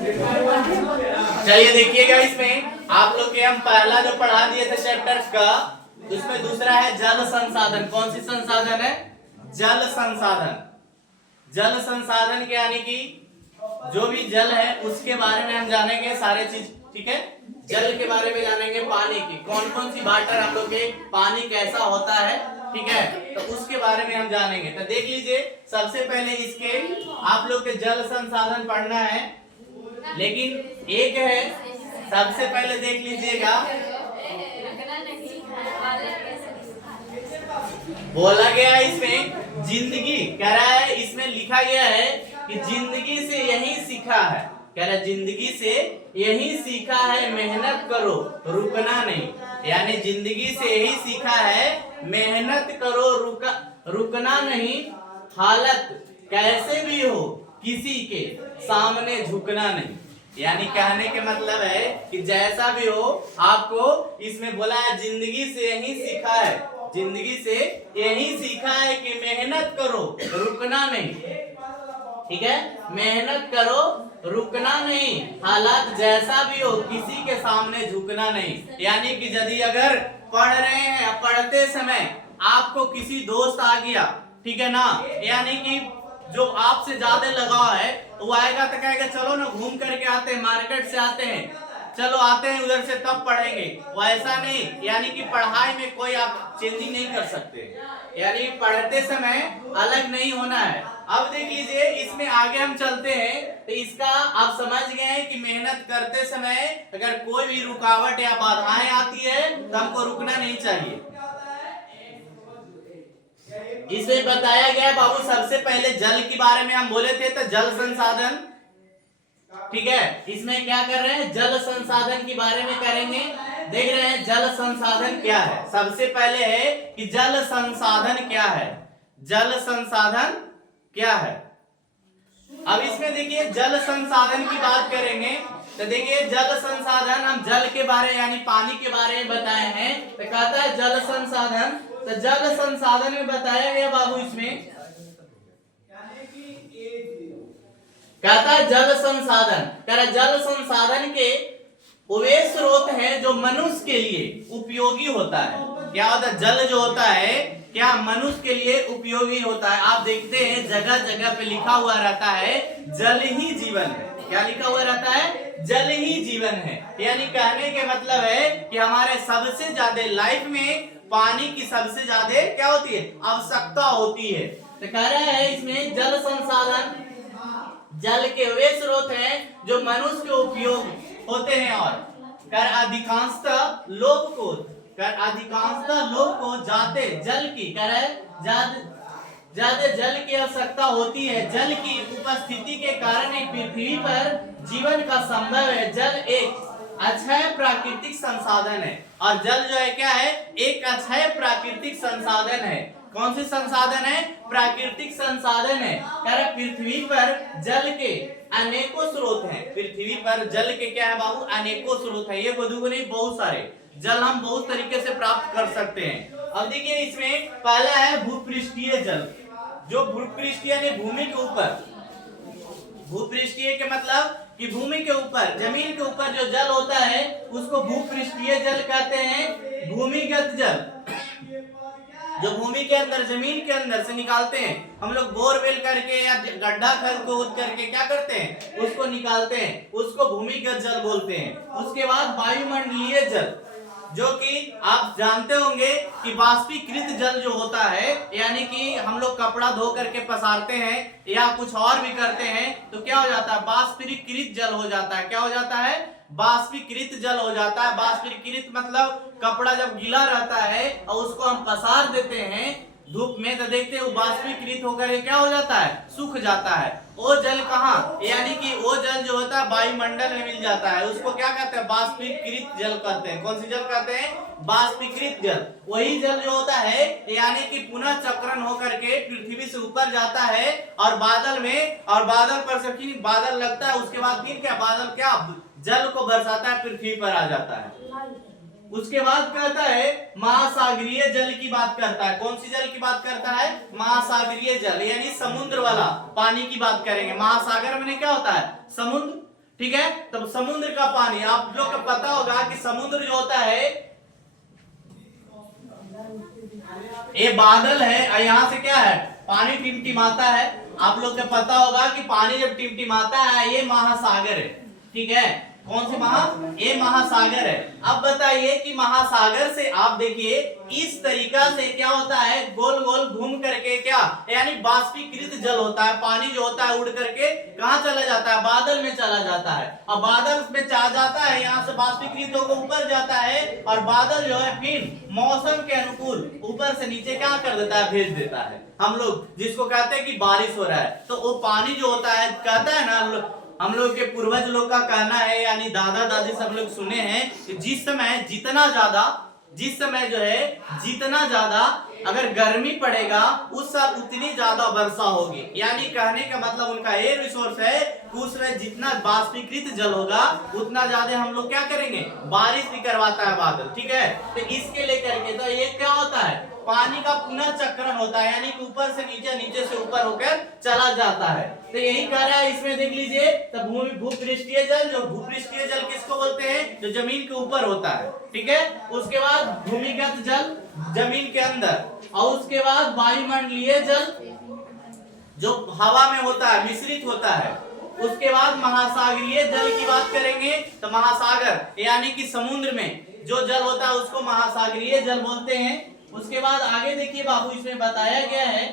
चलिए देखिएगा, इसमें आप लोग के हम पहला जो पढ़ा दिए थे चैप्टर्स का, उसमें दूसरा है जल संसाधन। कौन सी संसाधन है? जल संसाधन। जल संसाधन के यानी कि जो भी जल है उसके बारे में हम जानेंगे सारे चीज, ठीक है। जल के बारे में जानेंगे, पानी की कौन कौन सी वाटर हम लोग के पानी कैसा होता है, ठीक है, तो उसके बारे में हम जानेंगे। तो देख लीजिए, सबसे पहले इसके आप लोग के जल संसाधन पढ़ना है, लेकिन एक है, सबसे पहले देख लीजिएगा, बोला गया है इसमें जिंदगी, कह रहा है इसमें लिखा गया है कि जिंदगी से यही सीखा है, कह रहा है जिंदगी से यही सीखा है, मेहनत करो रुकना नहीं। यानी जिंदगी से यही सीखा है, मेहनत करो रुकना नहीं, हालत कैसे भी हो किसी के सामने झुकना नहीं। यानी कहने के मतलब है कि जैसा भी हो आपको, इसमें बोला है जिंदगी से यही सीखा है, जिंदगी से यही सीखा है कि मेहनत करो रुकना नहीं, ठीक है, मेहनत करो रुकना नहीं, हालात जैसा भी हो किसी के सामने झुकना नहीं। यानी कि यदि अगर पढ़ रहे हैं, पढ़ते समय आपको किसी दोस्त आ गया, ठीक है ना, यानी कि जो आपसे ज्यादा लगाव है, वो आएगा तो कहेगा चलो ना घूम करके आते हैं, मार्केट से आते हैं, चलो आते हैं उधर से तब पढ़ेंगे, वैसा नहीं। यानी कि पढ़ाई में कोई आप चेंजिंग नहीं कर सकते, यानी पढ़ते समय अलग नहीं होना है। अब देख लीजिए, इसमें आगे हम चलते हैं तो इसका आप समझ गए हैं कि मेहनत करते समय अगर कोई भी रुकावट या बाधाएं आती है तो हमको रुकना नहीं चाहिए। इसमें बताया गया बाबू, सबसे पहले जल के बारे में हम बोले थे, तो जल संसाधन, ठीक है, इसमें क्या कर रहे हैं, जल संसाधन के बारे में करेंगे। देख रहे हैं जल संसाधन क्या है। सबसे पहले है कि जल संसाधन क्या है, जल संसाधन क्या है। अब इसमें देखिए जल संसाधन की बात करेंगे तो देखिए जल संसाधन, हम जल के बारे यानी पानी के बारे में बताए हैं, तो कहता है जल संसाधन, तो जल संसाधन में बताया गया बाबू, इसमें कहता है जल संसाधन, कह रहा जल संसाधन के वे स्रोत हैं जो मनुष्य के लिए उपयोगी होता है। क्या होता है, जल जो होता है क्या मनुष्य के लिए उपयोगी होता है। आप देखते हैं जगह जगह पे लिखा हुआ रहता है जल ही जीवन है। क्या लिखा हुआ रहता है, जल ही जीवन है। यानी कहने के मतलब है कि हमारे सबसे ज्यादा लाइफ में पानी की सबसे ज्यादा क्या होती है, आवश्यकता होती है। तो कह रहा है इसमें जल संसाधन, जल के वे स्रोत हैं जो मनुष्य के उपयोग होते हैं, और कर अधिकांशतः लोग को जाते जल की ज्यादा जल की आवश्यकता होती है। जल की उपस्थिति के कारण एक पृथ्वी पर जीवन का संभव है। जल एक अक्षय प्राकृतिक संसाधन है, और जल जो है क्या है, एक अक्षय प्राकृतिक संसाधन है। कौन सी संसाधन है, प्राकृतिक संसाधन है। पृथ्वी पर जल के अनेकों स्रोत हैं, पृथ्वी पर जल के क्या है बाबू, अनेकों स्रोत है। ये बदू नहीं, बहुत सारे जल हम बहुत तरीके से प्राप्त कर सकते हैं। अब देखिए इसमें पहला है भूपृष्ठीय जल, जो भूपृष्ठीय यानी भूमि के ऊपर, भूपृष्ठीय के मतलब कि भूमि के ऊपर, जमीन के ऊपर जो जल होता है उसको भूपृष्ठीय जल कहते हैं। भूमिगत जल जो भूमि के अंदर, जमीन के अंदर से निकालते हैं हम लोग, बोरवेल करके या गड्ढा खोद करके क्या करते हैं, उसको निकालते हैं, उसको भूमिगत जल बोलते हैं। उसके बाद वायुमंडलीय जल, जो कि आप जानते होंगे कि बाष्पीकृत जल जो होता है, यानी कि हम लोग कपड़ा धो करके पसारते हैं या कुछ और भी करते हैं तो क्या हो जाता है, बाष्पीकृत जल हो जाता है। क्या हो जाता है, बाष्पीकृत जल हो जाता है। बाष्पीकृत मतलब कपड़ा जब गीला रहता है और उसको हम पसार देते हैं धूप में, तो देखते हैं वो बाष्पीकृत होकर क्या हो जाता है, सूख जाता है। वो जल कहाँ, यानी कि वो जल जो होता है वायुमंडल में मिल जाता है, उसको क्या कहते हैं, बाष्पीकृत जल कहते हैं। कौन सी जल कहते हैं, बाष्पीकृत जल। वही जल जो होता है यानी कि पुनः चक्रण होकर के पृथ्वी से ऊपर जाता है और बादल में, और बादल पर से फिर बादल लगता है, उसके बाद फिर क्या, बादल क्या जल को बरसाता है, पृथ्वी पर आ जाता है। उसके बाद कहता है महासागरीय जल की बात करता है। कौन सी जल की बात करता है, महासागरीय जल, यानी समुद्र वाला पानी की बात करेंगे। महासागर में क्या होता है, समुद्र, ठीक है। तब समुद्र का पानी, आप लोग को पता होगा कि समुद्र जो होता है ये बादल है और यहाँ से क्या है पानी टिमटिमाता है। आप लोग को पता होगा कि पानी जब टिमटिमाता है ये महासागर है, ठीक है। कौन से ये महासागर है। अब बताइए कि महासागर से आप देखिए इस तरीका से क्या होता है, गोल गोल घूम करके क्या यानी बाष्पीकृत जल होता है। पानी जो होता है उड़ करके कहाँ चला जाता है, बादल में चला जाता है और बादल में जा जाता है, यहाँ से बाष्पीकृत होकर ऊपर जाता है और बादल जो है फिर मौसम के अनुकूल ऊपर से नीचे क्या कर देता है, भेज देता है। हम लोग जिसको कहते हैं कि बारिश हो रहा है, तो वो पानी जो होता है कहता है ना, हम लोग के पूर्वज लोग का कहना है यानी दादा दादी सब लोग सुने हैं कि जिस समय जो है जितना ज्यादा अगर गर्मी पड़ेगा उस साल उतनी ज्यादा वर्षा होगी। यानी कहने का मतलब उनका ये रिसोर्स है कि उसमें जितना बाष्पीकृत जल होगा उतना ज्यादा हम लोग क्या करेंगे, बारिश भी करवाता है बादल, ठीक है। तो इसके लेकर के तो ये क्या होता है, पानी का पुनः चक्रण होता है, यानी कि ऊपर से नीचे, नीचे से ऊपर होकर चला जाता है। तो यही कह रहा है इसमें, देख लीजिए। तो भूपृष्ठीय जल, जो भूपृष्ठीय जल किसको बोलते हैं, जो जमीन के ऊपर होता है, ठीक है। उसके बाद भूमिगत जल जमीन के अंदर, और उसके बाद वायुमंडलीय जल जो हवा में होता है, मिश्रित होता है। उसके बाद महासागरीय जल की बात करेंगे तो महासागर यानी कि समुद्र में जो जल होता है उसको महासागरीय जल बोलते हैं। उसके बाद आगे देखिए बाबू, इसमें बताया गया है,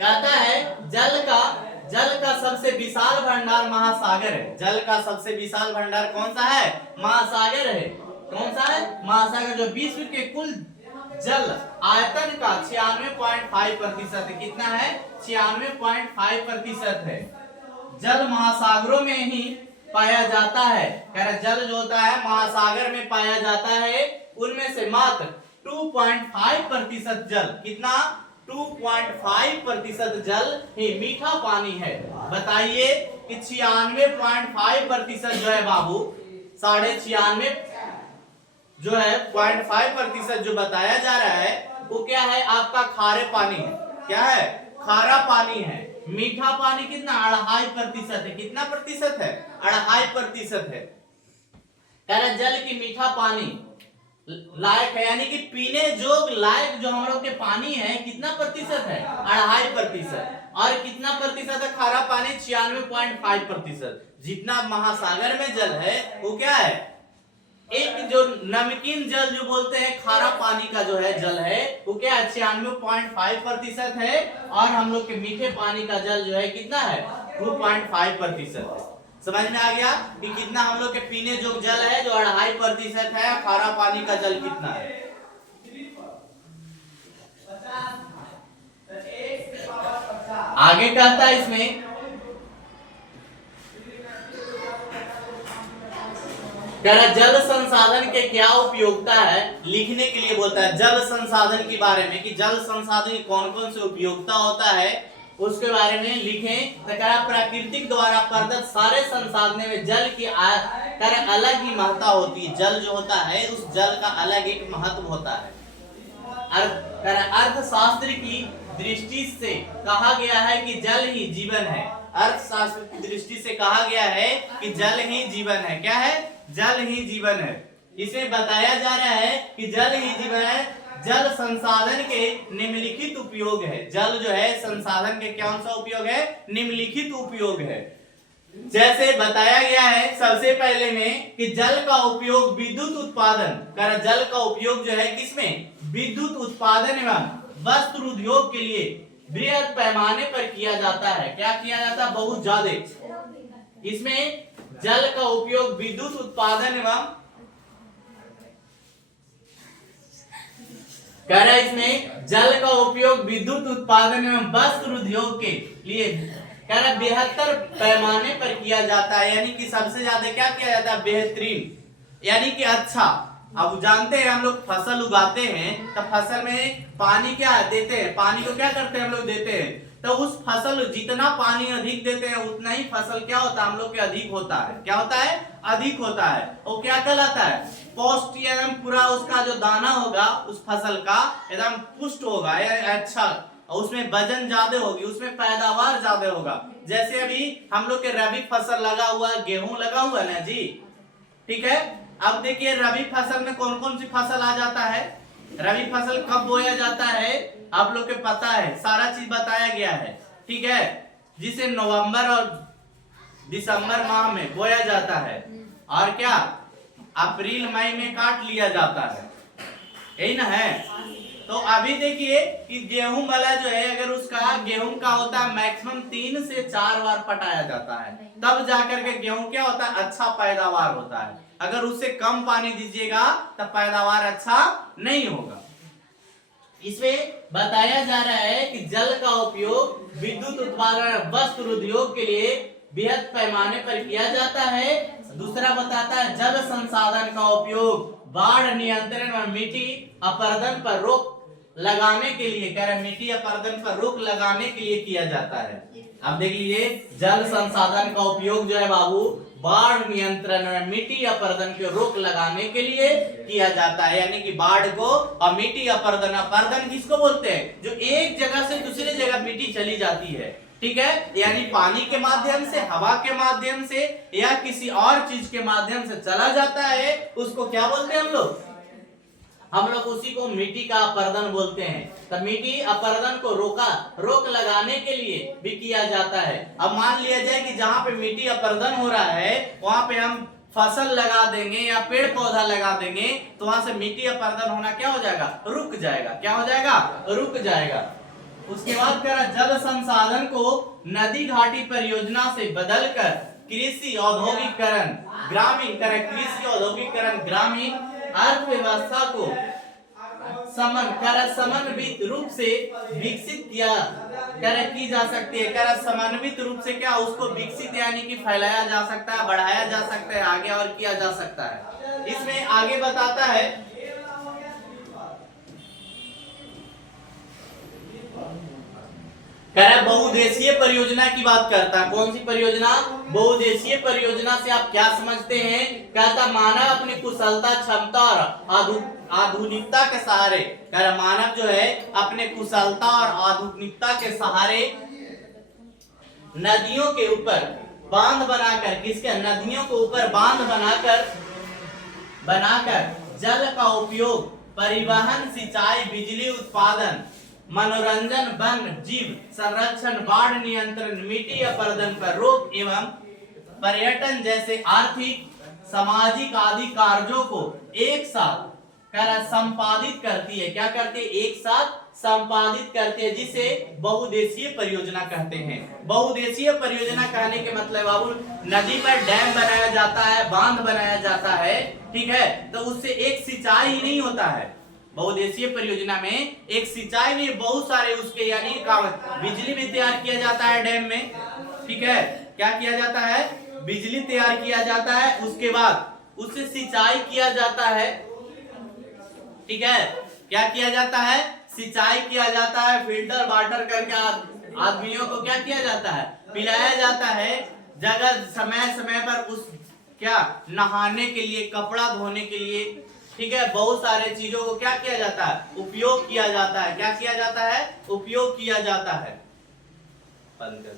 कहता है जल का सबसे विशाल भंडार महासागर है। जल का सबसे विशाल भंडार कौन सा है, महासागर है। कौन सा है, महासागर, जो विश्व के कुल जल आयतन का 96.5% है। कितना है, 96.5% है। जल महासागरों में ही पाया जाता है। कह रहे जल जो होता है महासागर में पाया जाता है, उनमें से मात्र 2.5% जल, कितना, 2.5% जल ही मीठा पानी है। बताइए कि 96.5% जो है बाबू, 96.5 जो है 0.5% जो बताया जा रहा है वो क्या है, आपका खारे पानी है। क्या है, खारा पानी है। मीठा पानी कितना, 2.5% है। कितना प्रतिशत है, 2.5% है। कह रहे जल की मीठा पानी लायक है, यानी कि पीने जोग लायक जो हम लोग के पानी है कितना प्रतिशत है, 2.5%। और कितना प्रतिशत है खारा पानी, 96.5%। जितना महासागर में जल है वो क्या है, एक जो नमकीन जल जो बोलते हैं खारा पानी का जो है जल है वो क्या है, 96.5% है। और हम लोग के मीठे पानी का जल जो है कितना है, 2.5% है। समझ में आ गया कि कितना हम लोग के पीने जो जल है जो 2.5% है, खारा पानी का जल कितना है। आगे कहता है इसमें, कह रहा जल संसाधन के क्या उपयोगिता है, लिखने के लिए बोलता है जल संसाधन के बारे में कि जल संसाधन की कौन कौन से उपयोगिता होता है उसके बारे में लिखें। तो कह रहा प्राकृतिक द्वारा प्रदत्त सारे संसाधनों में जल की अलग ही महत्ता होती है। जल जो होता है उस जल का अलग एक महत्व होता है। अर्थशास्त्र की दृष्टि से कहा गया है कि जल ही जीवन है। अर्थशास्त्र की दृष्टि से कहा गया है कि जल ही जीवन है। क्या है, जल ही जीवन है। इसमें बताया जा रहा है कि जल ही जीवन है। जल संसाधन के निम्नलिखित उपयोग है। जल जो है संसाधन के कौन सा उपयोग है, निम्नलिखित उपयोग है। जैसे बताया गया है सबसे पहले में कि जल का उपयोग विद्युत उत्पादन, कर जल का उपयोग जो है किसमें, विद्युत उत्पादन एवं वस्त्र उद्योग के लिए बृहद पैमाने पर किया जाता है। क्या किया जाता है, बहुत ज्यादा। इसमें जल का उपयोग विद्युत उत्पादन एवं, कह रहा है इसमें जल का उपयोग विद्युत उत्पादन एवं वस्त्र उद्योग के लिए कह रहा बेहतर पैमाने पर किया जाता है। यानी कि सबसे ज्यादा क्या किया जाता है, बेहतरीन, यानी कि अच्छा। अब जानते हैं हम लोग फसल उगाते हैं तो फसल में पानी क्या देते हैं, पानी को क्या करते हैं हम लोग, देते हैं। तो उस फसल जितना पानी अधिक देते हैं उतना ही फसल क्या होता है हम लोग के अधिक होता है। क्या होता है, अधिक होता है। और क्या कहलाता है, पौष्टिक एवं पूरा उसका जो दाना होगा उस फसल का एकदम पुष्ट होगा, यानी अच्छा और उसमें वजन ज्यादा होगी, उसमें पैदावार ज्यादा होगा। जैसे अभी हम लोग के रबी फसल लगा हुआ, गेहूं लगा हुआ ना जी, ठीक है। अब देखिए रबी फसल में कौन कौन सी फसल आ जाता है, रबी फसल कब बोया जाता है आप लोग के पता है, सारा चीज बताया गया है, ठीक है। जिसे नवंबर और दिसंबर माह में बोया जाता है और क्या अप्रैल मई में काट लिया जाता है, यही ना है। तो अभी देखिए कि गेहूं वाला जो है, अगर उसका गेहूं का होता है मैक्सिमम 3 से 4 बार पटाया जाता है, तब जाकर के गेहूं क्या होता है, अच्छा पैदावार होता है। अगर उससे कम पानी दीजिएगा तब पैदावार अच्छा नहीं होगा। इसमें बताया जा रहा है कि जल का उपयोग विद्युत उत्पादन, वस्त्र उद्योग के लिए बृहद पैमाने पर किया जाता है। दूसरा बताता है जल संसाधन का उपयोग बाढ़ नियंत्रण और मिट्टी अपरदन पर रोक लगाने के लिए, कह रहे मिट्टी अपरदन पर रोक लगाने के लिए किया जाता है। अब देख लीजिए जल संसाधन का उपयोग जो है बाबू बाढ़ नियंत्रण और मिट्टी अपरदन के रोक लगाने के लिए किया जाता है, यानी कि बाढ़ को और मिट्टी अपरदन, अपरदन किसको बोलते हैं, जो एक जगह से दूसरी जगह मिट्टी चली जाती है, ठीक है, यानी पानी के माध्यम से, हवा के माध्यम से या किसी और चीज के माध्यम से चला जाता है, उसको क्या बोलते हैं हम लोग उसी को मिट्टी का अपरदन बोलते हैं। तो मिट्टी अपरदन को रोक लगाने के लिए भी किया जाता है। अब मान लिया जाए कि जहां पे मिट्टी अपरदन हो रहा है वहां पे हम फसल लगा देंगे या पेड़ पौधा लगा देंगे, तो वहां से मिट्टी अपरदन होना क्या हो जाएगा, रुक जाएगा। क्या हो जाएगा, रुक जाएगा। उसके बाद करा जल संसाधन को नदी घाटी परियोजना से बदलकर कृषि औद्योगिकरण ग्रामीण करें, कृषि औद्योगिकरण ग्रामीण अर्थव्यवस्था को समन्वित रूप से विकसित की जा सकती है। समन्वित रूप से क्या उसको विकसित यानी कि फैलाया जा सकता है, बढ़ाया जा सकता है, आगे और किया जा सकता है। इसमें आगे बताता है बहुउद्देशीय परियोजना की बात करता है। कौन सी परियोजना, बहुउद्देशीय परियोजना से आप क्या समझते हैं, कहता मानव अपनी कुशलता क्षमता और आधुनिकता के सहारे, मानव जो है अपने कुशलता और आधुनिकता के सहारे नदियों के ऊपर बांध बनाकर, किसके, नदियों के ऊपर बांध बनाकर जल का उपयोग परिवहन, सिंचाई, बिजली उत्पादन, मनोरंजन, वन जीव संरक्षण, बाढ़ नियंत्रण, मिट्टी अपरदन पर रोक एवं पर्यटन जैसे आर्थिक, सामाजिक आदि कार्यों को एक साथ संपादित करती है। क्या करती है, एक साथ संपादित करती है, जिसे बहुउद्देशीय परियोजना कहते हैं। बहुउद्देशीय परियोजना कहने के मतलब बाबू नदी पर डैम बनाया जाता है, बांध बनाया जाता है, ठीक है, तो उससे एक सिंचाई ही नहीं होता है। बहुउद्देशीय परियोजना में एक सिंचाई नहीं, बहुत सारे उसके यानी बिजली भी तैयार किया जाता है डैम में, ठीक है, क्या किया जाता है, बिजली तैयार किया जाता है, उसके बाद उससे सिंचाई किया जाता है, ठीक है, क्या किया जाता है, सिंचाई किया जाता है, फिल्टर वाटर करके आदमियों को क्या किया जाता है, पिलाया जाता है, जगह समय समय पर उस क्या नहाने के लिए, कपड़ा धोने के लिए, ठीक है, बहुत सारे चीजों को क्या किया जाता है, उपयोग किया जाता है। क्या किया जाता है, उपयोग किया जाता है। बंद कर